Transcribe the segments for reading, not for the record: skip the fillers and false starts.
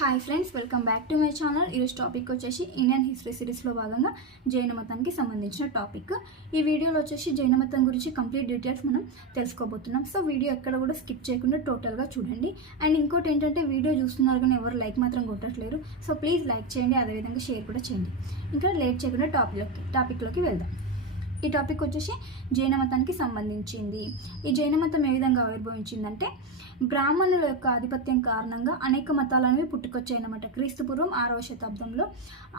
Hi friends, welcome back to my channel. ఈరోజు topic వచ్చేసి Indian history సిరీస్లో భాగంగా జైన మతానికి సంబంధించిన టాపిక్. ఈ వీడియోలో వచ్చేసి జైన మతం గురించి కంప్లీట్ డీటెయిల్స్ మనం తెలుసుకోబోతున్నాం. సో వీడియో ఎక్కడ కూడా స్కిప్ చేయకుండా టోటల్గా చూడండి. అండ్ ఇంకోటి ఏంటంటే, వీడియో చూస్తున్నారు కానీ ఎవరు లైక్ మాత్రం కొట్టట్లేరు. సో ప్లీజ్ లైక్ చేయండి, అదేవిధంగా షేర్ కూడా చేయండి. ఇంకా లేట్ చేయకుండా టాపిక్లోకి వెళ్దాం. ఈ టాపిక్ వచ్చేసి జైన మతానికి సంబంధించింది. ఈ జైన మతం ఏ విధంగా ఆవిర్భవించిందంటే, బ్రాహ్మణుల యొక్క ఆధిపత్యం కారణంగా అనేక మతాలు అనేవి పుట్టుకొచ్చాయన్నమాట. క్రీస్తుపూర్వం 6వ శతాబ్దంలో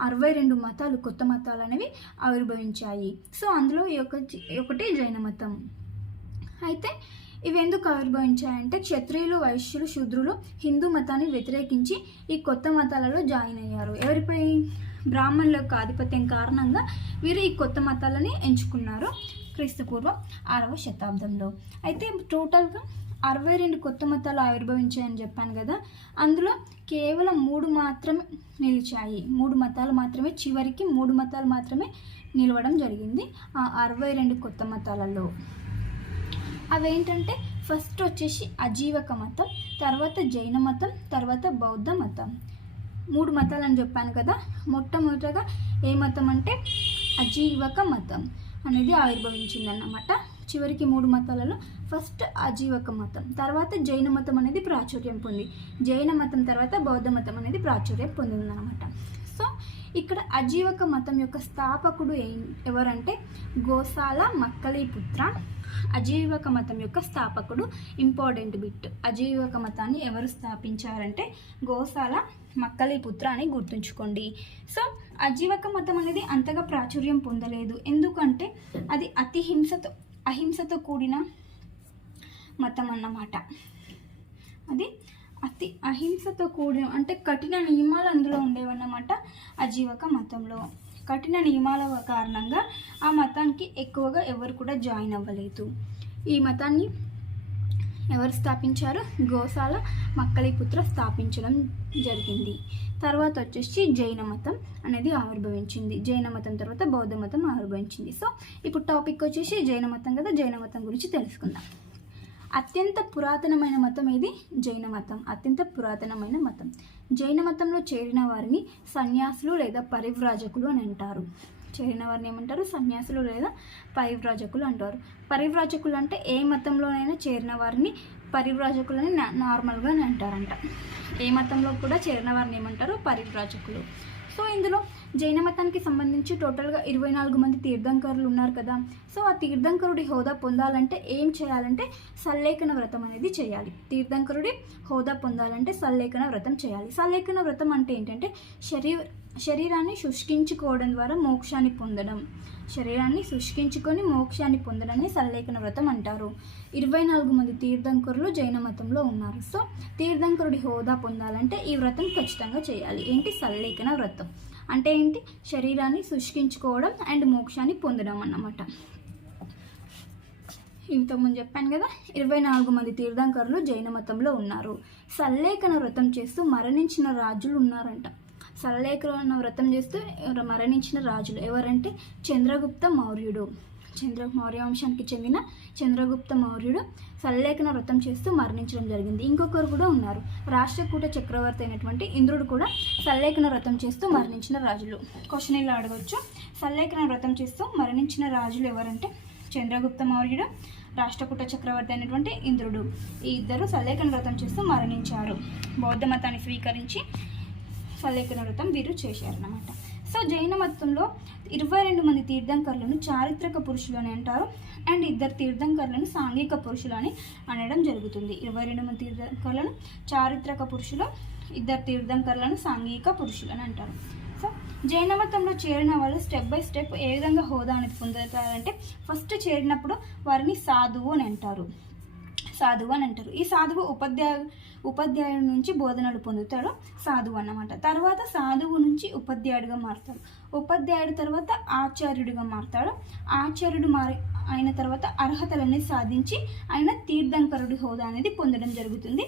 62 మతాలు, కొత్త మతాలు అనేవి ఆవిర్భవించాయి. సో అందులో ఒకటి జైన మతం. అయితే ఇవి ఎందుకు ఆవిర్భవించాయంటే, క్షత్రియులు, వైశ్యులు, శూద్రులు హిందూ మతాన్ని వ్యతిరేకించి ఈ కొత్త మతాలలో జాయిన్ అయ్యారు. ఎవరిపై? బ్రాహ్మణుల యొక్క ఆధిపత్యం కారణంగా వీరు ఈ కొత్త మతాలని ఎంచుకున్నారు క్రీస్తుపూర్వం 6వ శతాబ్దంలో. అయితే టోటల్గా 62 కొత్త మతాలు ఆవిర్భవించాయని చెప్పాను కదా. అందులో కేవలం 3 మాత్రమే నిలిచాయి. 3 మతాలు మాత్రమే, చివరికి 3 మతాలు మాత్రమే నిలవడం జరిగింది ఆ 62 కొత్త మతాలలో. అవేంటంటే, ఫస్ట్ వచ్చేసి అజీవక మతం, తర్వాత జైన మతం, తర్వాత బౌద్ధ మతం. 3 మతాలు అని చెప్పాను కదా. మొట్టమొదటగా ఏ మతం అంటే అజీవక మతం అనేది ఆవిర్భవించిందన్నమాట. చివరికి 3 మతాలలో ఫస్ట్ అజీవక మతం, తర్వాత జైన మతం అనేది ప్రాచుర్యం పొంది, జైన మతం తర్వాత బౌద్ధ మతం అనేది ప్రాచుర్యం పొందిందన్నమాట. సో ఇక్కడ అజీవక మతం యొక్క స్థాపకుడు ఎవరంటే గోసాల మక్కలిపుత్ర. అజీవక మతం యొక్క స్థాపకుడు, ఇంపార్టెంట్ బిట్, అజీవక మతాన్ని ఎవరు స్థాపించారంటే గోసాల మక్కలిపుత్ర అని గుర్తుంచుకోండి. సో అజీవక మతం అనేది అంతగా ప్రాచుర్యం పొందలేదు. ఎందుకంటే అది అహింసతో కూడిన మతం అన్నమాట. అది అహింసతో కూడిన, అంటే కఠిన నియమాలు అందులో ఉండేవన్నమాట. అజీవక మతంలో కఠిన నియమాల కారణంగా ఆ మతానికి ఎక్కువగా ఎవరు కూడా జాయిన్ అవ్వలేదు. ఈ మతాన్ని ఎవరు స్థాపించారు? గోసాల మక్కలిపుత్ర స్థాపించడం జరిగింది. తర్వాత వచ్చేసి జైన మతం అనేది ఆవిర్భవించింది. జైన మతం తర్వాత బౌద్ధ మతం ఆవిర్భవించింది. సో ఇప్పుడు టాపిక్ వచ్చేసి జైన మతం కదా. జైన మతం గురించి తెలుసుకుందాం. అత్యంత పురాతనమైన మతం ఏది? జైన మతం. అత్యంత పురాతనమైన మతం. జైన మతంలో చేరిన వారిని సన్యాసులు లేదా పరివ్రాజకులు అని అంటారు. చేరిన వారిని ఏమంటారు? సన్యాసులు లేదా పరివ్రాజకులు అంటారు. పరివ్రాజకులు అంటే ఏ మతంలోనైనా చేరిన వారిని పరివ్రాజకులని నార్మల్గా అంటారంట. ఏ మతంలో కూడా చేరిన వారిని ఏమంటారు? పరివ్రాజకులు. సో ఇందులో జైన మతానికి సంబంధించి టోటల్గా 24 మంది తీర్థంకరులు ఉన్నారు కదా. సో ఆ తీర్థంకరుడి హోదా పొందాలంటే ఏం చేయాలంటే సల్లేఖన వ్రతం అనేది చేయాలి. తీర్థంకరుడి హోదా పొందాలంటే సల్లేఖన వ్రతం చేయాలి. సల్లేఖన వ్రతం అంటే ఏంటంటే, శరీరాన్ని శుష్కించుకోవడం ద్వారా మోక్షాన్ని పొందడం. శరీరాన్ని శుష్కించుకొని మోక్షాన్ని పొందడాన్ని సల్లేఖన వ్రతం అంటారు. 24 మంది తీర్థంకరులు జైన మతంలో ఉన్నారు. సో తీర్థంకరుడి హోదా పొందాలంటే ఈ వ్రతం ఖచ్చితంగా చేయాలి. ఏంటి? సల్లేఖన వ్రతం అంటే ఏంటి? శరీరాన్ని శుష్కించుకోవడం అండ్ మోక్షాన్ని పొందడం అన్నమాట. ఇంతకుముందు చెప్పాను కదా, 24 మంది తీర్థంకరులు జైన మతంలో ఉన్నారు. సల్లేఖన వ్రతం చేస్తూ మరణించిన రాజులు ఉన్నారంట. సల్లేఖన వ్రతం చేస్తూ మరణించిన రాజులు ఎవరంటే చంద్రగుప్త మౌర్యుడు. మౌర్య వంశానికి చెందిన చంద్రగుప్త మౌర్యుడు సల్లేఖన వ్రతం చేస్తూ మరణించడం జరిగింది. ఇంకొకరు కూడా ఉన్నారు, రాష్ట్రకూట చక్రవర్తి అయినటువంటి ఇంద్రుడు కూడా సల్లేఖన వ్రతం చేస్తూ మరణించిన రాజులు. క్వశ్చన్ ఇలా అడగవచ్చు, సల్లేఖన వ్రతం చేస్తూ మరణించిన రాజులు ఎవరంటే చంద్రగుప్త మౌర్యుడు, రాష్ట్రకూట చక్రవర్తి అయినటువంటి ఇంద్రుడు. ఈ ఇద్దరు సల్లేఖన వ్రతం చేస్తూ మరణించారు. బౌద్ధ మతాన్ని స్వీకరించి సల్లేఖన వ్రతం వీరు చేశారన్నమాట. సో జైన మతంలో 22 మంది తీర్థంకరులను చారిత్రక పురుషులు అని అంటారు. అండ్ 2 తీర్థంకరులను సాంఘిక పురుషులు అని అనడం జరుగుతుంది. 22 మంది తీర్థంకరులను చారిత్రక పురుషులు, 2 తీర్థంకరులను సాంఘిక పురుషులు అని అంటారు. సో జైన మతంలో చేరిన వాళ్ళు స్టెప్ బై స్టెప్ ఏ విధంగా హోదా అనేది పొందుతారంటే, ఫస్ట్ చేరినప్పుడు వారిని సాధువు అని అంటారు. ఈ సాధువు ఉపాధ్యాయుడి నుంచి బోధనలు పొందుతాడు, సాధువు అన్నమాట. తర్వాత సాధువు నుంచి ఉపాధ్యాయుడిగా మారుతాడు. ఉపాధ్యాయుడు తర్వాత ఆచార్యుడిగా మారుతాడు. ఆచార్యుడు అయిన తర్వాత అర్హతలన్నీ సాధించి ఆయన తీర్థంకరుడి హోదా అనేది పొందడం జరుగుతుంది.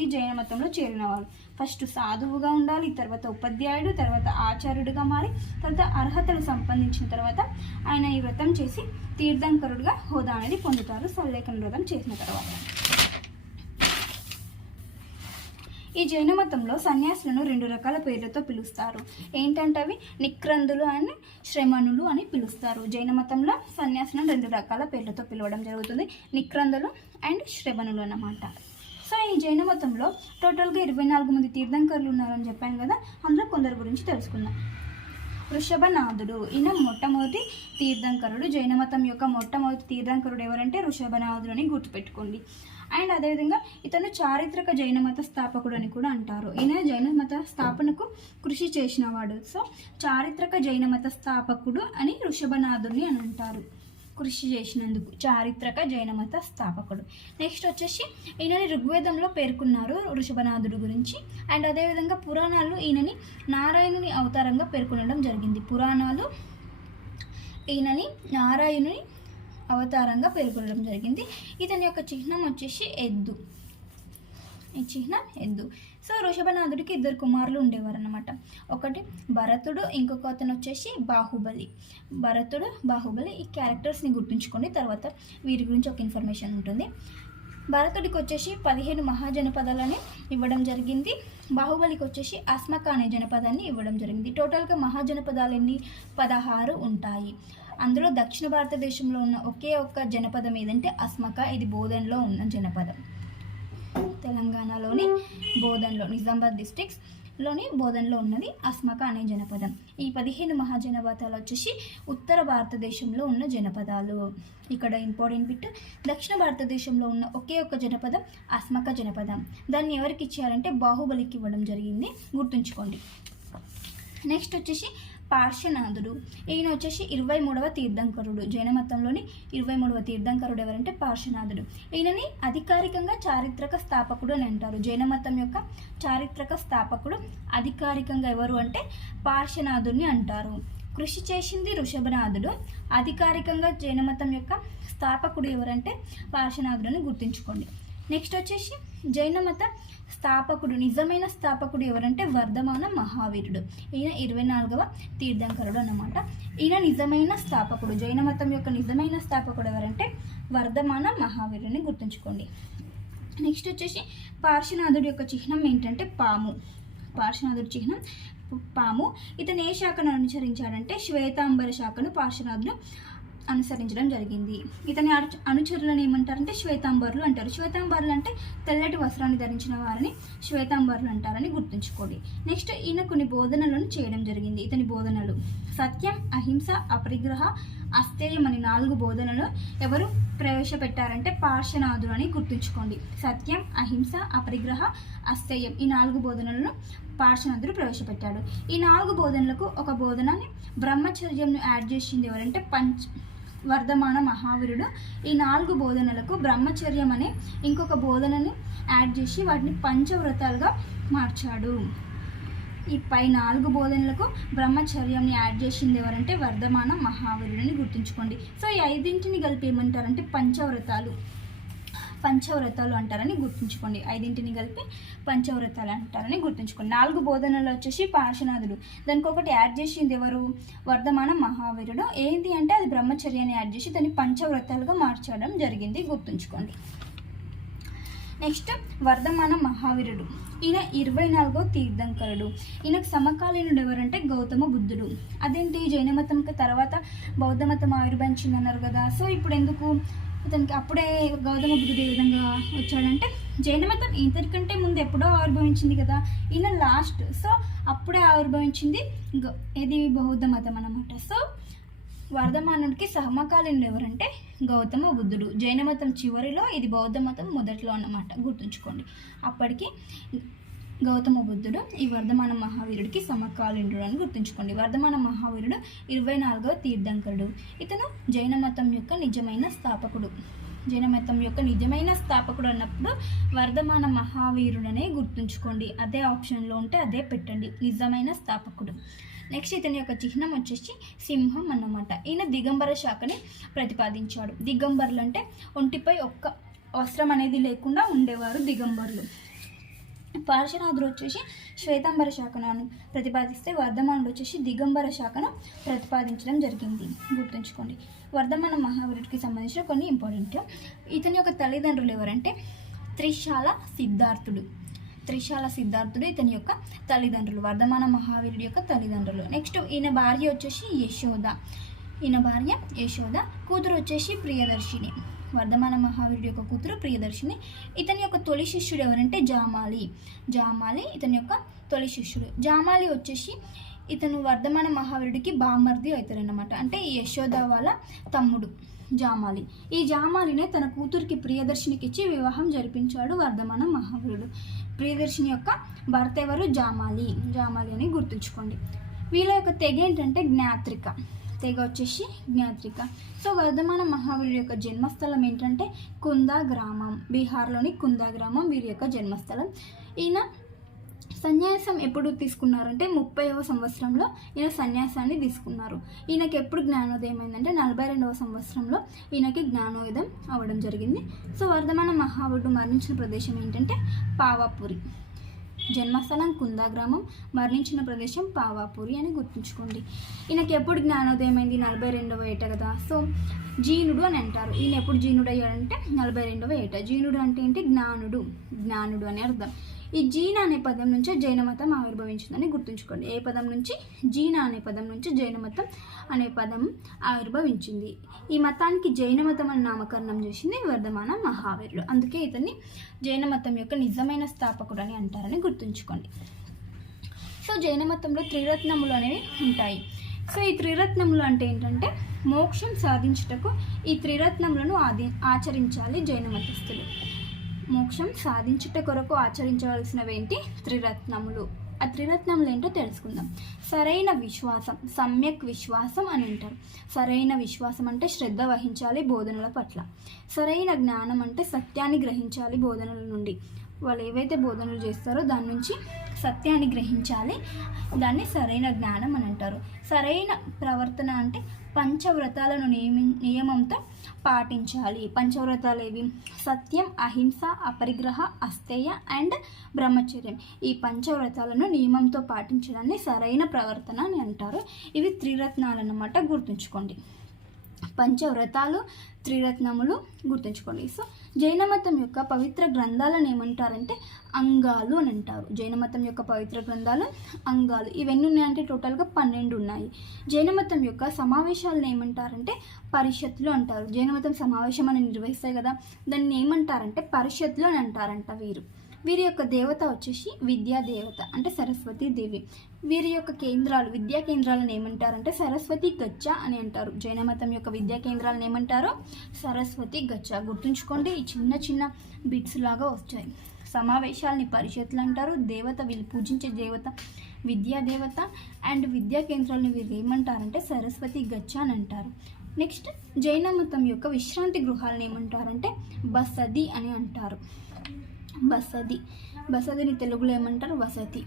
ఈ జైన మతంలో చేరిన వాళ్ళు ఫస్ట్ సాధువుగా ఉండాలి, తర్వాత ఉపాధ్యాయుడు, తర్వాత ఆచార్యుడిగా మారి, తర్వాత అర్హతలు సంపాదించిన తర్వాత ఆయన ఈ వ్రతం చేసి తీర్థంకరుడిగా హోదా అనేది పొందుతారు సల్లేఖన వ్రతం చేసిన తర్వాత. ఈ జైన మతంలో సన్యాసులను 2 రకాల పేర్లతో పిలుస్తారు. ఏంటంటే అవి నిక్రందులు అండ్ శ్రమణులు అని పిలుస్తారు. జైన మతంలో సన్యాసులను 2 రకాల పేర్లతో పిలవడం జరుగుతుంది, నిక్రందులు అండ్ శ్రమణులు అన్నమాట. సో ఈ జైన మతంలో టోటల్గా 24 మంది తీర్థంకరులు ఉన్నారని చెప్పాను కదా, అందులో కొందరు గురించి తెలుసుకుందాం. వృషభనాథుడు, ఈయన మొట్టమొదటి తీర్థంకరుడు. జైన మతం యొక్క మొట్టమొదటి తీర్థంకరుడు ఎవరంటే వృషభనాథుడు అని గుర్తుపెట్టుకోండి. అండ్ అదేవిధంగా ఇతను చారిత్రక జైన మత స్థాపకుడు అని కూడా అంటారు. ఈయన జైన మత స్థాపనకు కృషి చేసినవాడు. సో చారిత్రక జైన మత స్థాపకుడు అని వృషభనాథుడిని అని అంటారు, కృషి చేసినందుకు చారిత్రక జైన మత స్థాపకుడు. నెక్స్ట్ వచ్చేసి ఈయనని ఋగ్వేదంలో పేర్కొన్నారు వృషభనాథుడు గురించి. అండ్ అదేవిధంగా పురాణాలు ఈయనని నారాయణుని అవతారంగా పేర్కొనడం జరిగింది. పురాణాలు ఈయనని నారాయణుని అవతారంగా పేర్కొనడం జరిగింది. ఇతని యొక్క చిహ్నం వచ్చేసి ఎద్దు, ఈ చిహ్నం ఎద్దు. సో వృషభనాథుడికి 2 కుమారులు ఉండేవారు అన్నమాట. ఒకటి భరతుడు, ఇంకొక అతను వచ్చేసి బాహుబలి. భరతుడు, బాహుబలి, ఈ క్యారెక్టర్స్ని గుర్తుంచుకోండి, తర్వాత వీరి గురించి ఒక ఇన్ఫర్మేషన్ ఉంటుంది. భరతుడికి వచ్చేసి 15 మహాజనపదాలని ఇవ్వడం జరిగింది. బాహుబలికి వచ్చేసి అస్మక అనే జనపదాన్ని ఇవ్వడం జరిగింది. టోటల్గా మహాజనపదాలు ఎన్ని 16 ఉంటాయి. అందులో దక్షిణ భారతదేశంలో ఉన్న ఒకే ఒక్క జనపదం ఏదంటే అస్మక. ఇది బోధన్లో ఉన్న జనపదం. తెలంగాణలోని బోధన్లో, నిజామాబాద్ డిస్ట్రిక్ట్స్లోని బోధన్లో ఉన్నది అస్మక అనే జనపదం. ఈ 15 మహాజనపదాలు వచ్చేసి ఉత్తర భారతదేశంలో ఉన్న జనపదాలు. ఇక్కడ ఇంపార్టెంట్ బిట్, దక్షిణ భారతదేశంలో ఉన్న ఒకే ఒక్క జనపదం అస్మక జనపదం. దాన్ని ఎవరికి ఇచ్చారంటే బాహుబలికి ఇవ్వడం జరిగింది, గుర్తుంచుకోండి. నెక్స్ట్ వచ్చేసి పార్శ్వనాథుడు. ఈయన వచ్చేసి 23వ తీర్థంకరుడు. జైన మతంలోని 23వ తీర్థంకరుడు ఎవరంటే పార్శ్వనాథుడు. ఈయనని అధికారికంగా చారిత్రక స్థాపకుడు అని అంటారు. జైన మతం యొక్క చారిత్రక స్థాపకుడు అధికారికంగా ఎవరు అంటే పార్శ్వనాథుడిని అంటారు. కృషి చేసింది వృషభనాథుడు. అధికారికంగా జైన మతం యొక్క స్థాపకుడు ఎవరంటే పార్శ్వనాథుడు అని గుర్తుంచుకోండి. నెక్స్ట్ వచ్చేసి జైన మత స్థాపకుడు, నిజమైన స్థాపకుడు ఎవరంటే వర్ధమాన మహావీరుడు. ఈయన 24వ తీర్థంకరుడు అన్నమాట. ఈయన నిజమైన స్థాపకుడు, జైన మతం యొక్క నిజమైన స్థాపకుడు ఎవరంటే వర్ధమాన మహావీరుడిని గుర్తుంచుకోండి. నెక్స్ట్ వచ్చేసి పార్శ్వనాథుడి యొక్క చిహ్నం ఏంటంటే పాము. పార్శ్వనాథుడి చిహ్నం పాము. ఇతను ఏ శాఖను అనుసరించాడంటే శ్వేతాంబర శాఖను పార్శ్వనాథుడు అనుసరించడం జరిగింది. ఇతని అనుచరులను ఏమంటారంటే శ్వేతాంబరులు అంటారు. శ్వేతాంబరులు అంటే తెల్లటి వస్త్రాన్ని ధరించిన వారిని శ్వేతాంబరులు అంటారని గుర్తుంచుకోండి. నెక్స్ట్ ఈయన కొన్ని బోధనలను చేయడం జరిగింది. ఇతని బోధనలు సత్యం, అహింస, అపరిగ్రహ, అస్థేయం అని 4 బోధనలు ఎవరు ప్రవేశపెట్టారంటే పార్శ్వనాథుడు అని గుర్తుంచుకోండి. సత్యం, అహింస, అపరిగ్రహ, అస్థేయం ఈ 4 బోధనలను పార్శ్వనాథుడు ప్రవేశపెట్టాడు. ఈ 4 బోధనలకు ఒక బోధనని బ్రహ్మచర్యంను యాడ్ చేసింది ఎవరంటే వర్ధమాన మహావీరుడు. ఈ 4 బోధనలకు బ్రహ్మచర్యం అనే ఇంకొక బోధనని యాడ్ చేసి వాటిని పంచవ్రతాలుగా మార్చాడు. ఈ పై 4 బోధనలకు బ్రహ్మచర్యంని యాడ్ చేసింది ఎవరంటే వర్ధమాన మహావీరుడిని గుర్తుంచుకోండి. సో ఈ 5ంటిని కలిపి ఏమంటారంటే పంచవ్రతాలు అంటారని గుర్తుంచుకోండి. 5ంటిని కలిపి పంచవ్రతాలు అంటారని గుర్తుంచుకోండి. 4 బోధనలు వచ్చేసి పార్శ్వనాథుడు, దానికి ఒకటి యాడ్ చేసింది ఎవరు వర్ధమాన మహావీరుడు. ఏంటి అంటే అది బ్రహ్మచర్యాన్ని యాడ్ చేసి దాన్ని పంచవ్రతాలుగా మార్చడం జరిగింది, గుర్తుంచుకోండి. నెక్స్ట్ వర్ధమాన మహావీరుడు. ఈయన 24వ తీర్థంకరుడు. ఈయనకు సమకాలీనుడు ఎవరంటే గౌతమ బుద్ధుడు. అదేంటి జైన మతంకి తర్వాత బౌద్ధ మతం ఆవిర్భవించింది అన్నారు కదా, సో ఇప్పుడు ఎందుకు ఇతనికి అప్పుడే గౌతమ బుద్ధుడు ఏ విధంగా వచ్చాడంటే జైన మతం ఇంతకంటే ముందు ఎప్పుడో ఆవిర్భవించింది కదా, ఈయన లాస్ట్. సో అప్పుడే ఆవిర్భవించింది ఇది బౌద్ధ మతం అన్నమాట. సో వర్ధమానుడికి సమకాలీనుడు ఎవరంటే గౌతమ బుద్ధుడు. జైన మతం చివరిలో, ఇది బౌద్ధ మతం మొదట్లో అన్నమాట, గుర్తుంచుకోండి. అప్పటికి గౌతమ బుద్ధుడు ఈ వర్ధమాన మహావీరుడికి సమకాలీనుడు అని గుర్తుంచుకోండి. వర్ధమాన మహావీరుడు 24వ తీర్థంకరుడు. ఇతను జైన మతం యొక్క నిజమైన స్థాపకుడు. జైన మతం యొక్క నిజమైన స్థాపకుడు అన్నప్పుడు వర్ధమాన మహావీరుడనే గుర్తుంచుకోండి. అదే ఆప్షన్లో ఉంటే అదే పెట్టండి, నిజమైన స్థాపకుడు. నెక్స్ట్ ఇతని యొక్క చిహ్నం వచ్చేసి సింహం అన్నమాట. ఈయన దిగంబర శాఖని ప్రతిపాదించాడు. దిగంబరులు అంటే ఒంటిపై ఒక్క వస్త్రం అనేది లేకుండా ఉండేవారు దిగంబరులు. పార్శ్వనాథుడు వచ్చేసి శ్వేతాంబర శాఖను ప్రతిపాదిస్తే వర్ధమానుడు వచ్చేసి దిగంబర శాఖను ప్రతిపాదించడం జరిగింది, గుర్తుంచుకోండి. వర్ధమాన మహావీరుడికి సంబంధించిన కొన్ని ఇంపార్టెంట్. ఇతని యొక్క తల్లిదండ్రులు ఎవరంటే త్రిశాల సిద్ధార్థుడు. త్రిశాల సిద్ధార్థుడు ఇతని యొక్క తల్లిదండ్రులు, వర్ధమాన మహావీరుడి యొక్క తల్లిదండ్రులు. నెక్స్ట్ ఈయన భార్య వచ్చేసి యశోద, కూతురు వచ్చేసి ప్రియదర్శిని, వర్ధమాన మహావీరుడి యొక్క కూతురు ప్రియదర్శిని. ఇతని యొక్క తొలి శిష్యుడు ఎవరంటే జామాలి ఇతని యొక్క తొలి శిష్యుడు. జామాలి వచ్చేసి ఇతను వర్ధమాన మహావీరుడికి బామర్ది అవుతారన్నమాట, అంటే యశోద వాళ్ళ తమ్ముడు జామాలి. ఈ జామాలినే తన కూతురికి ప్రియదర్శినికి ఇచ్చి వివాహం జరిపించాడు వర్ధమాన మహావీరుడు. ప్రియదర్శిని యొక్క భర్త ఎవరు? జామాలి అని గుర్తుంచుకోండి. వీళ్ళ యొక్క తెగ ఏంటంటే జ్ఞాత్రిక, సో వర్ధమాన మహావీరుడి యొక్క జన్మస్థలం ఏంటంటే కుందా గ్రామం, బీహార్లోని కుందా గ్రామం వీరి యొక్క జన్మస్థలం. ఈయన సన్యాసం ఎప్పుడు తీసుకున్నారంటే 30వ సంవత్సరంలో ఈయన సన్యాసాన్ని తీసుకున్నారు. ఈయనకి ఎప్పుడు జ్ఞానోదయం అయిందంటే 42వ సంవత్సరంలో ఈయనకి జ్ఞానోదయం అవ్వడం జరిగింది. సో వర్ధమాన మహావీరుడు మరణించిన ప్రదేశం ఏంటంటే పావాపురి, జన్మస్థలం కుందా గ్రామం, మరణించిన ప్రదేశం పావాపురి అని గుర్తుంచుకోండి. ఈయనకి ఎప్పుడు జ్ఞానోదయం అయింది? 42వ ఏట కదా. సో జీనుడు అని అంటారు. ఈయన ఎప్పుడు జీనుడు అయ్యాడంటే 42వ ఏట. జీనుడు అంటే ఏంటి? జ్ఞానుడు అని అర్థం. ఈ జీన అనే పదం నుంచి జైన మతం ఆవిర్భవించిందని గుర్తుంచుకోండి. ఏ పదం నుంచి? జీన అనే పదం నుంచి జైన మతం అనే పదం ఆవిర్భవించింది. ఈ మతానికి జైన మతం అని నామకరణం చేసింది వర్ధమాన మహావీరుడు. అందుకే ఇతన్ని జైన మతం యొక్క నిజమైన స్థాపకుడు అని అంటారని గుర్తుంచుకోండి. సో జైన మతంలో త్రిరత్నములు అనేవి ఉంటాయి. సో ఈ త్రిరత్నములు అంటే ఏంటంటే మోక్షం సాధించుటకు ఈ త్రిరత్నములను ఆచరించాలి జైన మతస్థులు. మోక్షం సాధించుట కొరకు ఆచరించవలసినవేంటి? త్రిరత్నములు. ఆ త్రిరత్నములు ఏంటో తెలుసుకుందాం. సరైన విశ్వాసం, సమ్యక్ విశ్వాసం అని అంటారు. సరైన విశ్వాసం అంటే శ్రద్ధ వహించాలి బోధనల పట్ల. సరైన జ్ఞానం అంటే సత్యాన్ని గ్రహించాలి బోధనల నుండి. వాళ్ళు ఏవైతే బోధనలు చేస్తారో దాని నుంచి సత్యాన్ని గ్రహించాలి, దాన్ని సరైన జ్ఞానం అని అంటారు. సరైన ప్రవర్తన అంటే పంచవ్రతాలను నియమంతో పాటించాలి. పంచవ్రతాలు ఏవి? సత్యం, అహింస, అపరిగ్రహ, అస్తేయ అండ్ బ్రహ్మచర్యం. ఈ పంచవ్రతాలను నియమంతో పాటించడాన్ని సరైన ప్రవర్తన అని అంటారు. ఇవి త్రిరత్నాలు అన్నమాట, గుర్తుంచుకోండి. పంచవ్రతాలు, త్రిరత్నములు గుర్తుంచుకోండి. సో జైన మతం యొక్క పవిత్ర గ్రంథాలను ఏమంటారంటే అంగాలు అని అంటారు. జైన మతం యొక్క పవిత్ర గ్రంథాలు అంగాలు. ఇవన్నీ ఉన్నాయంటే టోటల్గా 12 ఉన్నాయి. జైన మతం యొక్క సమావేశాలను ఏమంటారంటే పరిషత్తులు అంటారు. జైన మతం సమావేశం అని నిర్వహిస్తాయి కదా, దాన్ని ఏమంటారంటే పరిషత్తులు అని అంటారంట. వీరి యొక్క దేవత వచ్చేసి విద్యా దేవత, అంటే సరస్వతి దేవి. వీరి యొక్క కేంద్రాలు, విద్యా కేంద్రాలను ఏమంటారంటే సరస్వతి గచ్చ అని అంటారు. జైన మతం యొక్క విద్యా కేంద్రాలను ఏమంటారు? సరస్వతి గచ్చ. గుర్తుంచుకోండి, ఈ చిన్న చిన్న బిట్స్ లాగా వచ్చాయి. సమావేశాలని పరిషత్తులు అంటారు. దేవత, వీళ్ళు పూజించే దేవత విద్యా దేవత. అండ్ విద్యా కేంద్రాలను వీళ్ళు ఏమంటారంటే సరస్వతి గచ్చ అని అంటారు. నెక్స్ట్ జైన మతం యొక్క విశ్రాంతి గృహాలను ఏమంటారంటే బసది అని అంటారు. బసదిని తెలుగులో ఏమంటారు? వసతి.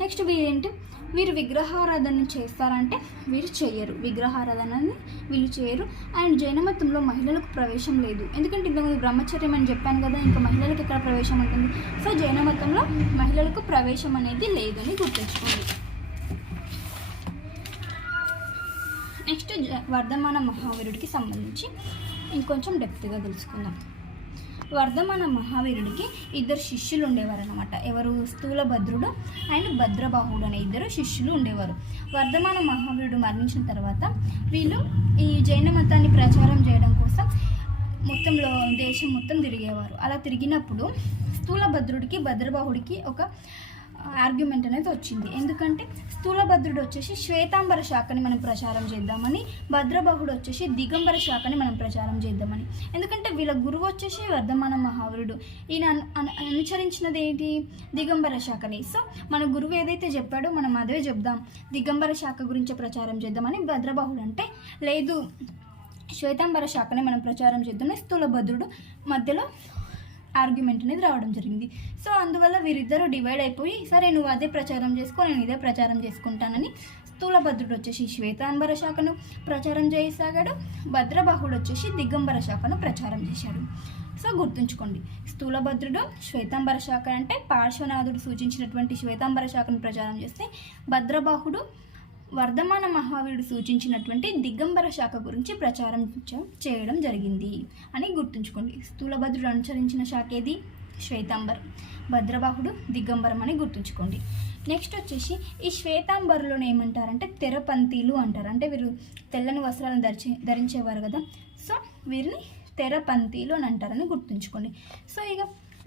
నెక్స్ట్ వీరు విగ్రహారాధన చేస్తారంటే వీరు చేయరు. వీళ్ళు చేయరు. అండ్ జైన మతంలో మహిళలకు ప్రవేశం లేదు. ఎందుకంటే ఇంతకుముందు బ్రహ్మచర్యం అని చెప్పాను కదా, ఇంకా మహిళలకు ఎక్కడ ప్రవేశం ఉంటుంది? సో జైన మతంలో మహిళలకు ప్రవేశం అనేది లేదని గుర్తుంచుకోండి. నెక్స్ట్ వర్ధమాన మహావీరుడికి సంబంధించి ఇంకొంచెం డెప్త్గా తెలుసుకుందాం. వర్ధమాన మహావీరుడికి 2 శిష్యులు ఉండేవారు అనమాట. ఎవరు? స్థూలభద్రుడు అండ్ భద్రబాహుడు అనే 2 శిష్యులు ఉండేవారు. వర్ధమాన మహావీరుడు మరణించిన తర్వాత వీళ్ళు ఈ జైన మతాన్ని ప్రచారం చేయడం కోసం దేశం మొత్తం తిరిగేవారు. అలా తిరిగినప్పుడు స్థూలభద్రుడికి భద్రబాహుడికి ఒక ఆర్గ్యుమెంట్ అనేది వచ్చింది. ఎందుకంటే స్థూలభద్రుడు వచ్చేసి శ్వేతాంబర శాఖని మనం ప్రచారం చేద్దామని, భద్రబాహుడు వచ్చేసి దిగంబర శాఖని మనం ప్రచారం చేద్దామని. ఎందుకంటే వీళ్ళ గురువు వచ్చేసి వర్ధమాన మహావీరుడు. ఈయన అనుసరించినది ఏంటి? దిగంబర శాఖని. సో మన గురువు ఏదైతే చెప్పాడో మనం అదే చెప్దాం, దిగంబర శాఖ గురించి ప్రచారం చేద్దామని భద్రబాహుడు అంటే, లేదు శ్వేతాంబర శాఖని మనం ప్రచారం చేద్దామని స్థూలభద్రుడు మధ్యలో ఆర్గ్యుమెంట్ అనేది రావడం జరిగింది. సో అందువల్ల వీరిద్దరూ డివైడ్ అయిపోయి, సరే నువ్వు అదే ప్రచారం చేసుకో, నేను ఇదే ప్రచారం చేసుకుంటానని స్థూలభద్రుడు వచ్చేసి శ్వేతాంబర శాఖను ప్రచారం చేయసాగాడు. భద్రబాహుడు వచ్చేసి దిగంబర శాఖను ప్రచారం చేశాడు. సో గుర్తుంచుకోండి, స్థూలభద్రుడు శ్వేతాంబర శాఖ అంటే పార్శ్వనాథుడు సూచించినటువంటి శ్వేతాంబర శాఖను ప్రచారం చేస్తే, భద్రబాహుడు వర్ధమాన మహావీరుడు సూచించినటువంటి దిగంబర శాఖ గురించి ప్రచారం చేయడం జరిగింది అని గుర్తుంచుకోండి. స్థూలభద్రుడు అనుసరించిన శాఖ ఏది? శ్వేతాంబరం, భద్రబాహుడు దిగంబరం అని గుర్తుంచుకోండి. నెక్స్ట్ వచ్చేసి ఈ శ్వేతాంబరులను ఏమంటారంటే తెరపంతీలు అంటారు. అంటే వీరు తెల్లని వస్త్రాలను ధరించేవారు కదా, సో వీరిని తెరపంతీలు అని అంటారని గుర్తుంచుకోండి. సో ఇక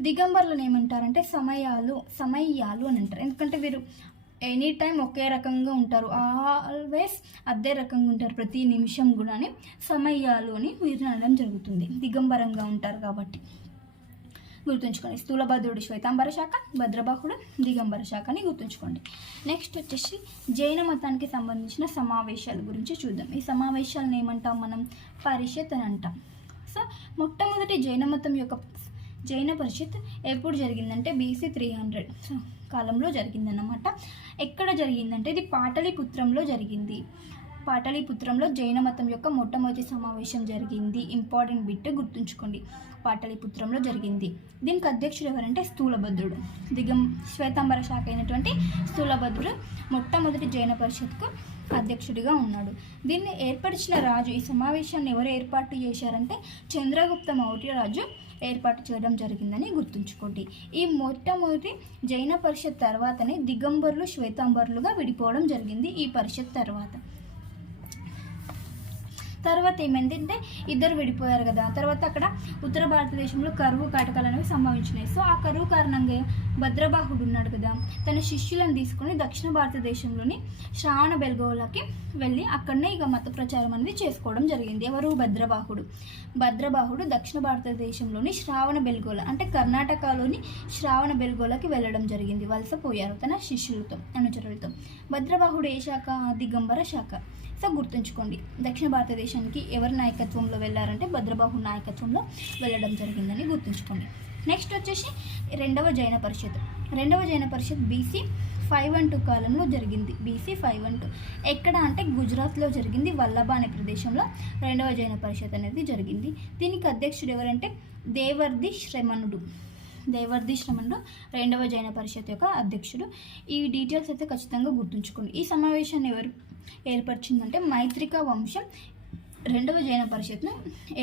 దిగంబరులను ఏమంటారంటే సమయ్యాలు అని అంటారు. ఎందుకంటే వీరు ఎనీ టైం ఒకే రకంగా ఉంటారు, ఆల్వేస్ అదే రకంగా ఉంటారు ప్రతి నిమిషం కూడా అని సమయ్యాలు అని వీరిని అనడం జరుగుతుంది. దిగంబరంగా ఉంటారు కాబట్టి గుర్తుంచుకోండి. స్థూలభద్రుడు శ్వేతాంబర శాఖ, భద్రబాహుడు దిగంబర శాఖ అని గుర్తుంచుకోండి. నెక్స్ట్ వచ్చేసి జైన మతానికి సంబంధించిన సమావేశాల గురించి చూద్దాం. ఈ సమావేశాలను ఏమంటాం మనం? పరిషత్ అని అంటాం. సో మొట్టమొదటి జైన పరిషత్ ఎప్పుడు జరిగిందంటే BC 300 కాలంలో జరిగిందన్నమాట. ఎక్కడ జరిగిందంటే ఇది పాటలీపుత్రంలో జరిగింది. పాటలీపుత్రంలో జైన మతం యొక్క మొట్టమొదటి సమావేశం జరిగింది. ఇంపార్టెంట్ బిట్ గుర్తుంచుకోండి, పాటలీపుత్రంలో జరిగింది. దీనికి అధ్యక్షుడు ఎవరంటే స్థూలభద్రుడు. శ్వేతాంబర శాఖ అయినటువంటి స్థూలభద్రుడు మొట్టమొదటి జైన పరిషత్కు అధ్యక్షుడిగా ఉన్నాడు. దీన్ని ఏర్పరిచిన రాజు, ఈ సమావేశాన్ని ఎవరు ఏర్పాటు చేశారంటే చంద్రగుప్త మౌర్య రాజు ఏర్పాటు చేయడం జరిగిందని గుర్తుంచుకోండి. ఈ మొట్టమొదటి జైన పరిషత్ తర్వాతనే దిగంబరులు శ్వేతాంబరులుగా విడిపోవడం జరిగింది. ఈ పరిషత్ తర్వాత ఏమైందంటే ఇద్దరు విడిపోయారు కదా, తర్వాత అక్కడ ఉత్తర భారతదేశంలో కరువు కాటకాలు అనేవి సంభవించినాయి. సో ఆ కరువు కారణంగా భద్రబాహుడు ఉన్నాడు కదా, తన శిష్యులను తీసుకొని దక్షిణ భారతదేశంలోని శ్రావణ బెల్గోళకి వెళ్ళి అక్కడనే ఇక మత ప్రచారం అనేది చేసుకోవడం జరిగింది. ఎవరు? భద్రబాహుడు దక్షిణ భారతదేశంలోని శ్రావణ బెల్గోళ అంటే కర్ణాటకలోని శ్రావణ బెల్గోళకి వెళ్ళడం జరిగింది. వలసపోయారు తన శిష్యులతో, అనుచరులతో. భద్రబాహుడు ఏ శాఖ? దిగంబర శాఖ. సో గుర్తుంచుకోండి, దక్షిణ భారతదేశానికి ఎవరి నాయకత్వంలో వెళ్ళారంటే భద్రబాహుడు నాయకత్వంలో వెళ్ళడం జరిగిందని గుర్తుంచుకోండి. నెక్స్ట్ వచ్చేసి రెండవ జైన పరిషత్ BC 512 కాలంలో జరిగింది. BC 512 ఎక్కడ అంటే గుజరాత్లో జరిగింది. వల్లభ అనే ప్రదేశంలో రెండవ జైన పరిషత్ అనేది జరిగింది. దీనికి అధ్యక్షుడు ఎవరంటే దేవర్ది శ్రమణుడు రెండవ జైన పరిషత్ యొక్క అధ్యక్షుడు. ఈ డీటెయిల్స్ అయితే ఖచ్చితంగా గుర్తుంచుకోండి. ఈ సమావేశాన్ని ఎవరు ఏర్పరిచిందంటే మైత్రిక వంశం రెండవ జైన పరిషత్ను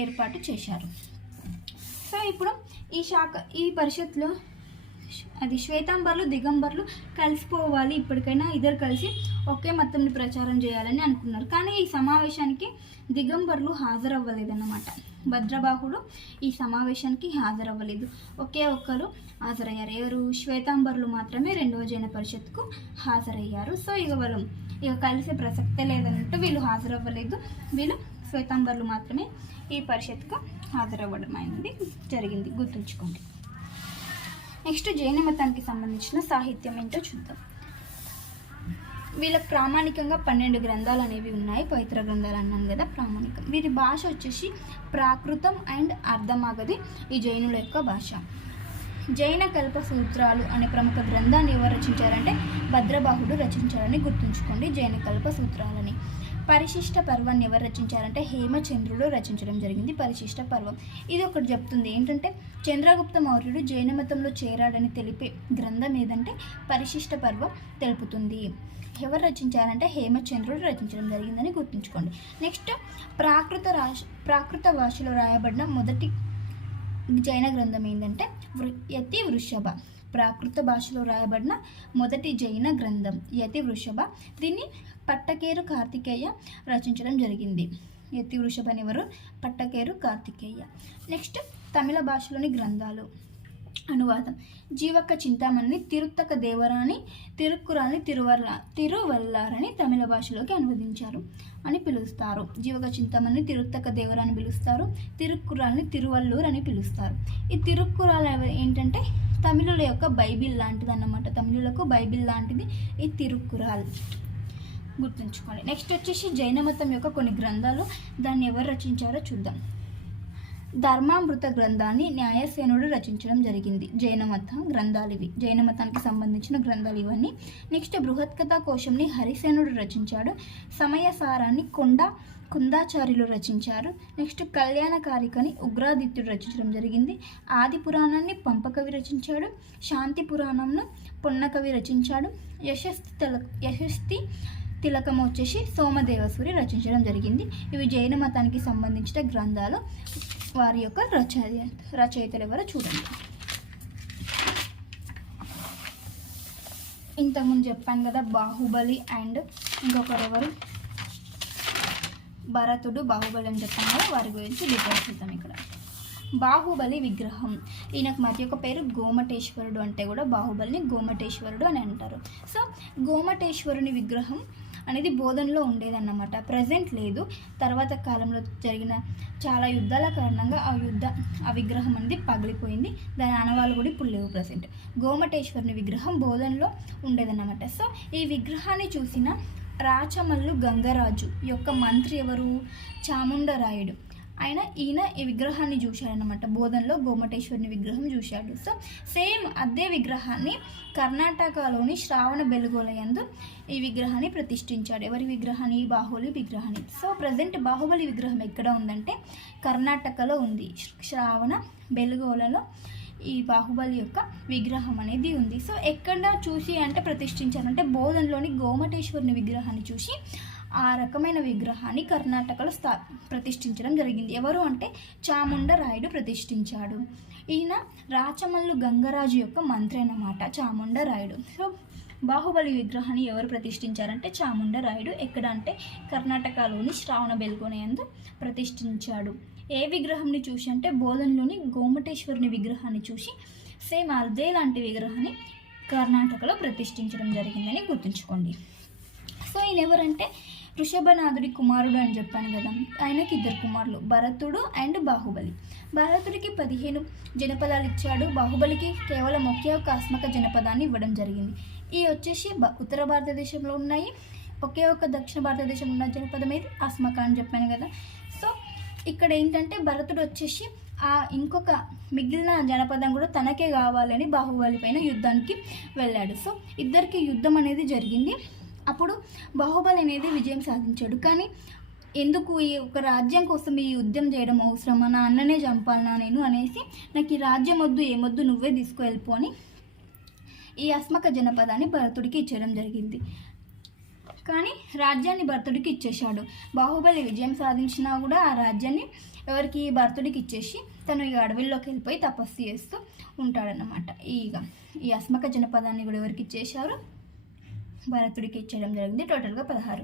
ఏర్పాటు చేశారు. సో ఇప్పుడు ఈ పరిషత్లో అది శ్వేతాంబరులు దిగంబరులు కలిసిపోవాలి, ఇప్పటికైనా ఇద్దరు కలిసి ఒకే మతంని ప్రచారం చేయాలని అనుకున్నారు. కానీ ఈ సమావేశానికి దిగంబరులు హాజరవ్వలేదన్నమాట. భద్రబాహుడు ఈ సమావేశానికి హాజరవ్వలేదు. ఒక్కరు హాజరయ్యారు. ఎవరు? శ్వేతాంబరులు మాత్రమే రెండవ జైన పరిషత్కు హాజరయ్యారు. సో ఇక కలిసే ప్రసక్తే లేదన్నట్టు వీళ్ళు హాజరవ్వలేదు. వీళ్ళు శ్వేతాంబరులు మాత్రమే ఈ పరిషత్కు హాజరవ్వడం అనేది జరిగింది. గుర్తుంచుకోండి. నెక్స్ట్ జైన మతానికి సంబంధించిన సాహిత్యం ఏంటో చూద్దాం. వీళ్ళకి ప్రామాణికంగా 12 గ్రంథాలు అనేవి ఉన్నాయి. పవిత్ర గ్రంథాలు అన్నాను కదా, ప్రామాణికం. వీరి భాష వచ్చేసి ప్రాకృతం అండ్ అర్ధమాగధి ఈ జైనుల యొక్క భాష. జైన కల్ప సూత్రాలు అనే ప్రముఖ గ్రంథాన్ని ఎవరు రచించారంటే భద్రబాహుడు రచించారని గుర్తుంచుకోండి. జైన కల్ప సూత్రాలని. పరిశిష్ట పర్వాన్ని ఎవరు రచించారంటే హేమచంద్రుడు రచించడం జరిగింది. పరిశిష్ట పర్వం ఇది ఒకటి చెప్తుంది ఏంటంటే చంద్రగుప్త మౌర్యుడు జైన మతంలో చేరాడని తెలిపే గ్రంథం ఏదంటే పరిశిష్ట పర్వం తెలుపుతుంది. ఎవరు రచించారంటే హేమచంద్రుడు రచించడం జరిగిందని గుర్తుంచుకోండి. నెక్స్ట్ ప్రాకృత భాషలో రాయబడిన మొదటి జైన గ్రంథం ఏంటంటే యతి వృషభ. ప్రాకృత భాషలో రాయబడిన మొదటి జైన గ్రంథం యతి వృషభ. దీన్ని పట్టకేరు కార్తికేయ రచించడం జరిగింది. యతి వృషభని ఎవరు? పట్టకేరు కార్తికేయ. నెక్స్ట్ తమిళ భాషలోని గ్రంథాలు అనువాదం. జీవక చింతామణిని తిరుత్తక దేవరాని తిరుక్కురాల్ని తిరువల్లారని తమిళ భాషలోకి అనువదించారు అని పిలుస్తారు. జీవక చింతామణిని తిరుత్తక దేవరాని పిలుస్తారు, తిరుక్కురాల్ని తిరువల్లూరు అని పిలుస్తారు. ఈ తిరుక్కురాల్ ఏంటంటే తమిళుల యొక్క బైబిల్ లాంటిది అన్నమాట. తమిళులకు బైబిల్ లాంటిది ఈ తిరుక్కురాల్. గుర్తుంచుకోండి. నెక్స్ట్ వచ్చేసి జైన మతం యొక్క కొన్ని గ్రంథాలు, దాన్ని ఎవరు రచించారో చూద్దాం. ధర్మామృత గ్రంథాన్ని న్యాయసేనుడు రచించడం జరిగింది. జైన మత గ్రంథాలు ఇవి, జైన మతానికి సంబంధించిన గ్రంథాలు ఇవన్నీ. నెక్స్ట్ బృహత్కథా కోశంని హరిసేనుడు రచించాడు. సమయసారాన్ని కుందాచార్యులు రచించారు. నెక్స్ట్ కళ్యాణకారికని ఉగ్రాదిత్యుడు రచించడం జరిగింది. ఆది పురాణాన్ని పంపకవి రచించాడు. శాంతి పురాణంను పొన్నకవి రచించాడు. యశస్తి తిలకం వచ్చేసి సోమదేవసూరి రచించడం జరిగింది. ఇవి జైన మతానికి సంబంధించిన గ్రంథాలు. వారి యొక్క రచయితలు ఎవరో చూడండి. ఇంతకుముందు చెప్పాను కదా బాహుబలి అండ్ ఇంకొకరు ఎవరు భరతుడు, బాహుబలి అని చెప్పాను కదా, వారి గురించి డీటెయిల్స్ చూద్దాం. ఇక్కడ బాహుబలి విగ్రహం, ఈయనకు మరి ఒక పేరు గోమటేశ్వరుడు, అంటే కూడా బాహుబలిని గోమటేశ్వరుడు అని అంటారు. సో గోమటేశ్వరుని విగ్రహం అనేది బోధనలో ఉండేదన్నమాట, ప్రజెంట్ లేదు. తర్వాత కాలంలో జరిగిన చాలా యుద్ధాల కారణంగా ఆ విగ్రహం అనేది పగిలిపోయింది. దాని ఆనవాళ్ళు కూడా ఇప్పుడు లేవు ప్రజెంట్. గోమటేశ్వరుని విగ్రహం బోధనలో ఉండేదన్నమాట. సో ఈ విగ్రహాన్ని చూసిన రాచమల్లు గంగరాజు యొక్క మంత్రి ఎవరు? చాముండరాయుడు. ఈయన ఈ విగ్రహాన్ని చూశాడనమాట, బోధనలో గోమటేశ్వరుని విగ్రహం చూశాడు. సో సేమ్ అదే విగ్రహాన్ని కర్ణాటకలోని శ్రావణ బెలుగోల యందు ఈ విగ్రహాన్ని ప్రతిష్ఠించాడు. ఎవరి విగ్రహాన్ని? బాహుబలి విగ్రహాన్ని. సో ప్రజెంట్ బాహుబలి విగ్రహం ఎక్కడ ఉందంటే కర్ణాటకలో ఉంది, శ్రావణ బెలుగోలలో ఈ బాహుబలి యొక్క విగ్రహం అనేది ఉంది. సో ఎక్కడ చూసి అంటే ప్రతిష్ఠించారంటే బోధనలోని గోమటేశ్వరుని విగ్రహాన్ని చూసి ఆ రకమైన విగ్రహాన్ని కర్ణాటకలో ప్రతిష్ఠించడం జరిగింది. ఎవరు అంటే చాముండరాయుడు ప్రతిష్ఠించాడు. ఈయన రాచమల్లు గంగరాజు యొక్క మంత్రి అన్నమాట చాముండరాయుడు. సో బాహుబలి విగ్రహాన్ని ఎవరు ప్రతిష్ఠించారంటే చాముండరాయుడు. ఎక్కడ అంటే కర్ణాటకలోని శ్రావణ బెల్గొన యందు ప్రతిష్ఠించాడు. ఏ విగ్రహాన్ని చూసి అంటే బోధనలోని గోమటేశ్వరుని విగ్రహాన్ని చూసి సేమ్ అదే లాంటి విగ్రహాన్ని కర్ణాటకలో ప్రతిష్ఠించడం జరిగిందని గుర్తుంచుకోండి. సో ఈయన ఎవరంటే వృషభనాథుడి కుమారుడు అని చెప్పాను కదా, ఆయనకి 2 కుమారులు, భరతుడు అండ్ బాహుబలి. భరతుడికి 15 జనపదాలు ఇచ్చాడు, బాహుబలికి కేవలం ఒక ఆస్మక జనపదాన్ని ఇవ్వడం జరిగింది. ఈ వచ్చేసి ఉత్తర భారతదేశంలో ఉన్నాయి, ఒకే ఒక దక్షిణ భారతదేశంలో ఉన్న జనపదం ఏది? ఆస్మక అని చెప్పాను కదా. సో ఇక్కడ ఏంటంటే భరతుడు వచ్చేసి ఇంకొక మిగిలిన జనపదం కూడా తనకే కావాలని బాహుబలి పైన యుద్ధానికి వెళ్ళాడు. సో ఇద్దరికి యుద్ధం అనేది జరిగింది. అప్పుడు బాహుబలి అనేది విజయం సాధించాడు. కానీ ఎందుకు ఈ ఒక రాజ్యం కోసం ఈ యుద్ధం చేయడం అవసరమా? నా అన్ననే చంపాలనా నేను అనేసి, నాకు ఈ రాజ్యం వద్దు, ఏమొద్దు, నువ్వే తీసుకువెళ్ళిపో అని ఈ అస్మక జనపదాన్ని భరతుడికి ఇచ్చేయడం జరిగింది. కానీ రాజ్యాన్ని భరతుడికి ఇచ్చేశాడు. బాహుబలి విజయం సాధించినా కూడా ఆ రాజ్యాన్ని ఎవరికి? భరతుడికి ఇచ్చేసి తను ఇక అడవిలోకి వెళ్ళిపోయి తపస్సు చేస్తూ ఉంటాడనమాట. ఈ అస్మక జనపదాన్ని కూడా ఎవరికి ఇచ్చేశారు? భరతుడికి ఇచ్చేయడం జరిగింది. టోటల్గా 16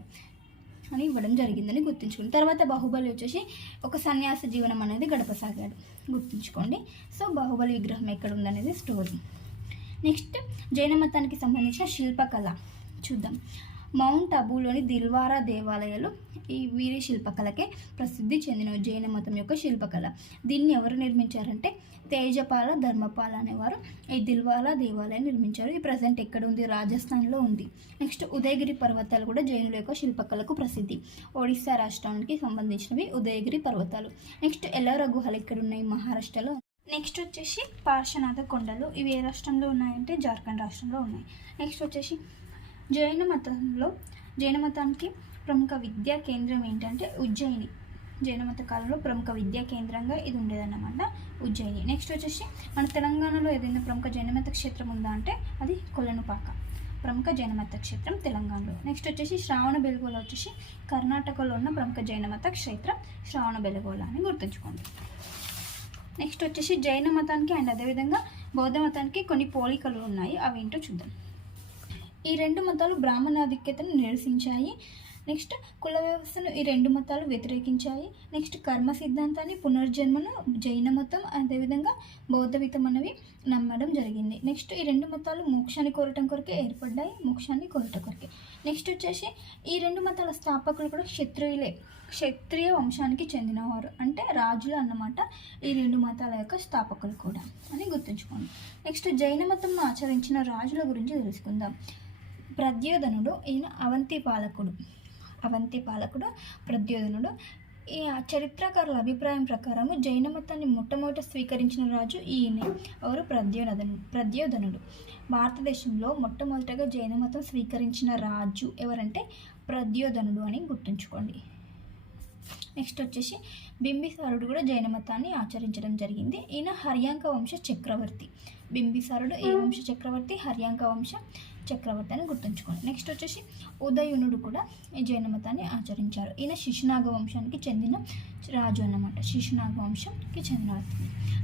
అని ఇవ్వడం జరిగిందని గుర్తుంచుకోండి. తర్వాత బాహుబలి వచ్చేసి ఒక సన్యాస జీవనం అనేది గడపసాగాడు, గుర్తుంచుకోండి. సో బాహుబలి విగ్రహం ఎక్కడ ఉందనేది స్టోరీ. నెక్స్ట్ జైన మతానికి సంబంధించిన శిల్పకళ చూద్దాం. మౌంట్ అబూలోని దిల్వారా దేవాలయాలు ఈ వీరి శిల్పకళకే ప్రసిద్ధి చెందిన జైన మతం యొక్క శిల్పకళ. దీన్ని ఎవరు నిర్మించారంటే తేజపాల ధర్మపాల అనేవారు ఈ దిల్వారా దేవాలయాన్ని నిర్మించారు. ఈ ప్రజెంట్ ఎక్కడ ఉంది? రాజస్థాన్లో ఉంది. నెక్స్ట్ ఉదయగిరి పర్వతాలు కూడా జైనుల యొక్క శిల్పకళకు ప్రసిద్ధి. ఒడిస్సా రాష్ట్రానికి సంబంధించినవి ఉదయగిరి పర్వతాలు. నెక్స్ట్ ఎల్లోరా గుహలు ఎక్కడ ఉన్నాయి? మహారాష్ట్రలో. నెక్స్ట్ వచ్చేసి పార్శ్వనాథ కొండలు, ఇవి ఏ రాష్ట్రంలో ఉన్నాయంటే జార్ఖండ్ రాష్ట్రంలో ఉన్నాయి. నెక్స్ట్ వచ్చేసి జైన మతానికి ప్రముఖ విద్యా కేంద్రం ఏంటంటే ఉజ్జయిని. జైన మత కాలంలో ప్రముఖ విద్యా కేంద్రంగా ఇది ఉండేదన్నమాట, ఉజ్జయిని. నెక్స్ట్ వచ్చేసి మన తెలంగాణలో ఏదైనా ప్రముఖ జైనమత క్షేత్రం ఉందా అంటే అది కొలనుపాక, ప్రముఖ జైనమత క్షేత్రం తెలంగాణలో. నెక్స్ట్ వచ్చేసి శ్రావణ బెలుగోల వచ్చేసి కర్ణాటకలో ఉన్న ప్రముఖ జైనమత క్షేత్రం శ్రావణ బెలుగోల అని గుర్తుంచుకోండి. నెక్స్ట్ వచ్చేసి జైన మతానికి అండ్ అదేవిధంగా బౌద్ధ మతానికి కొన్ని పోలికలు ఉన్నాయి, అవి ఏంటో చూద్దాం. ఈ 2 మతాలు బ్రాహ్మణాధిక్యతను నిరసించాయి. నెక్స్ట్ కుల వ్యవస్థను ఈ 2 మతాలు వ్యతిరేకించాయి. నెక్స్ట్ కర్మ సిద్ధాంతాన్ని, పునర్జన్మను జైన మతం అదేవిధంగా బౌద్ధ మతం అనేవి నమ్మడం జరిగింది. నెక్స్ట్ ఈ 2 మతాలు మోక్షాన్ని కోరటం కొరకే ఏర్పడ్డాయి, మోక్షాన్ని కోరటం కొరకే. నెక్స్ట్ వచ్చేసి ఈ 2 మతాల స్థాపకులు కూడా క్షత్రియ వంశానికి చెందినవారు, అంటే రాజులు అన్నమాట ఈ 2 మతాల యొక్క స్థాపకులు కూడా అని గుర్తుంచుకోండి. నెక్స్ట్ జైన మతంను ఆచరించిన రాజుల గురించి తెలుసుకుందాం. ప్రద్యోధనుడు, ఈయన అవంతి పాలకుడు ప్రద్యోధనుడు. ఈ చరిత్రకారుల అభిప్రాయం ప్రకారము జైన మతాన్ని మొట్టమొదట స్వీకరించిన రాజు ఈయనే. ఎవరు? ప్రద్యోధనుడు. భారతదేశంలో మొట్టమొదటగా జైన మతం స్వీకరించిన రాజు ఎవరంటే ప్రద్యోధనుడు అని గుర్తుంచుకోండి. నెక్స్ట్ వచ్చేసి బింబిసారుడు కూడా జైన మతాన్ని ఆచరించడం జరిగింది. ఈయన హర్యాంక వంశ చక్రవర్తి. బింబిసారుడు ఏ వంశ చక్రవర్తి? హర్యాంక వంశ చక్రవర్తి అని గుర్తుంచుకోండి. నెక్స్ట్ వచ్చేసి ఉదయునుడు కూడా ఈ జైన మతాన్ని ఆచరించారు. ఈయన శిశునాగ వంశానికి చెందిన రాజు అన్నమాట, శిశునాగ వంశంకి చెందిన రాజు.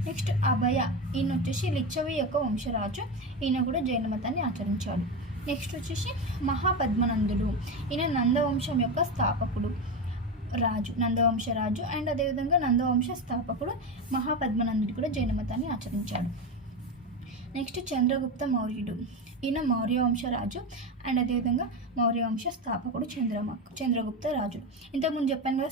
నెక్స్ట్ అభయ, ఈయన వచ్చేసి లిచ్చవి యొక్క వంశరాజు, ఈయన కూడా జైన మతాన్ని ఆచరించాడు. నెక్స్ట్ వచ్చేసి మహాపద్మనందుడు, ఈయన నందవంశం యొక్క స్థాపకుడు రాజు, నందవంశ రాజు అండ్ అదేవిధంగా నందవంశ స్థాపకుడు మహాపద్మనందుడు కూడా జైన మతాన్ని ఆచరించాడు. నెక్స్ట్ చంద్రగుప్త మౌర్యుడు, ఈయన మౌర్య వంశ రాజు అండ్ అదేవిధంగా మౌర్య వంశ స్థాపకుడు చంద్రగుప్త రాజు. ఇంతకుముందు చెప్పాను కదా,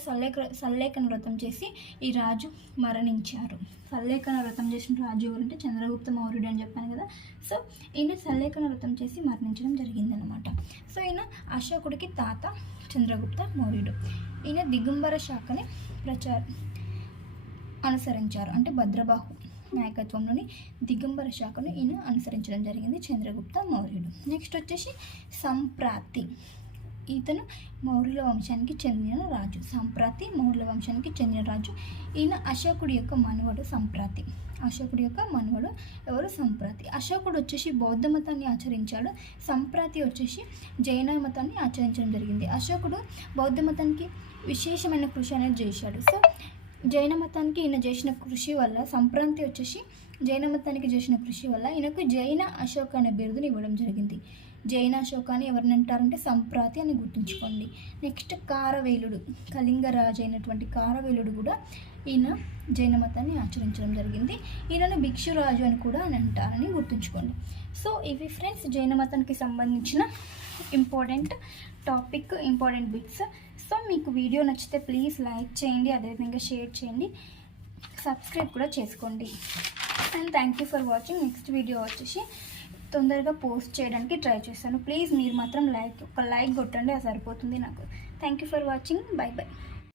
సల్లేఖన వ్రతం చేసి ఈ రాజు మరణించారు. సల్లేఖన వ్రతం చేసిన రాజు ఎవరంటే చంద్రగుప్త మౌర్యుడు అని చెప్పాను కదా. సో ఈయన సల్లేఖన వ్రతం చేసి మరణించడం జరిగిందనమాట. సో ఈయన అశోకుడికి తాత చంద్రగుప్త మౌర్యుడు. ఈయన దిగంబర శాఖని అనుసరించారు, అంటే భద్రబాహు నాయకత్వంలోని దిగంబర శాఖను ఈయన అనుసరించడం జరిగింది చంద్రగుప్త మౌర్యుడు. నెక్స్ట్ వచ్చేసి సంప్రాతి, ఇతను మౌర్యుల వంశానికి చెందిన రాజు. సంప్రాతి మౌర్యుల వంశానికి చెందిన రాజు. ఈయన అశోకుడి యొక్క మనవడు సంప్రాతి. అశోకుడి యొక్క మనవడు ఎవరు? సంప్రాతి. అశోకుడు వచ్చేసి బౌద్ధ మతాన్ని ఆచరించాడు, సంప్రాతి వచ్చేసి జైన మతాన్ని ఆచరించడం జరిగింది. అశోకుడు బౌద్ధ మతానికి విశేషమైన కృషి అనేది చేశాడు. సో జైన మతానికి ఈయన చేసిన కృషి వల్ల, సంప్రాంతి వచ్చేసి జైన మతానికి చేసిన కృషి వల్ల ఈయనకు జైన అశోక అనే బిరుదుని ఇవ్వడం జరిగింది. జైన అశోక అని ఎవరిని అంటారంటే సంప్రాతి అని గుర్తుంచుకోండి. నెక్స్ట్ కారవేలుడు, కళింగ రాజు అయినటువంటి కారవేలుడు కూడా ఈయన జైన మతాన్ని ఆచరించడం జరిగింది. ఈయనను భిక్షురాజు అని కూడా అని అంటారని గుర్తుంచుకోండి. సో ఇవి ఫ్రెండ్స్ జైన మతానికి సంబంధించిన important topic, important bits. So మీకు వీడియో నచ్చితే ప్లీజ్ లైక్ చేయండి, అదేవిధంగా షేర్ చేయండి, సబ్స్క్రైబ్ కూడా చేసుకోండి. And thank you for watching. Next video వచ్చేసి తొందరగా పోస్ట్ చేయడానికి ట్రై చేస్తాను. ప్లీజ్ మీరు మాత్రం ఒక లైక్ కొట్టండి, అది సరిపోతుంది నాకు. Thank you for watching. By by.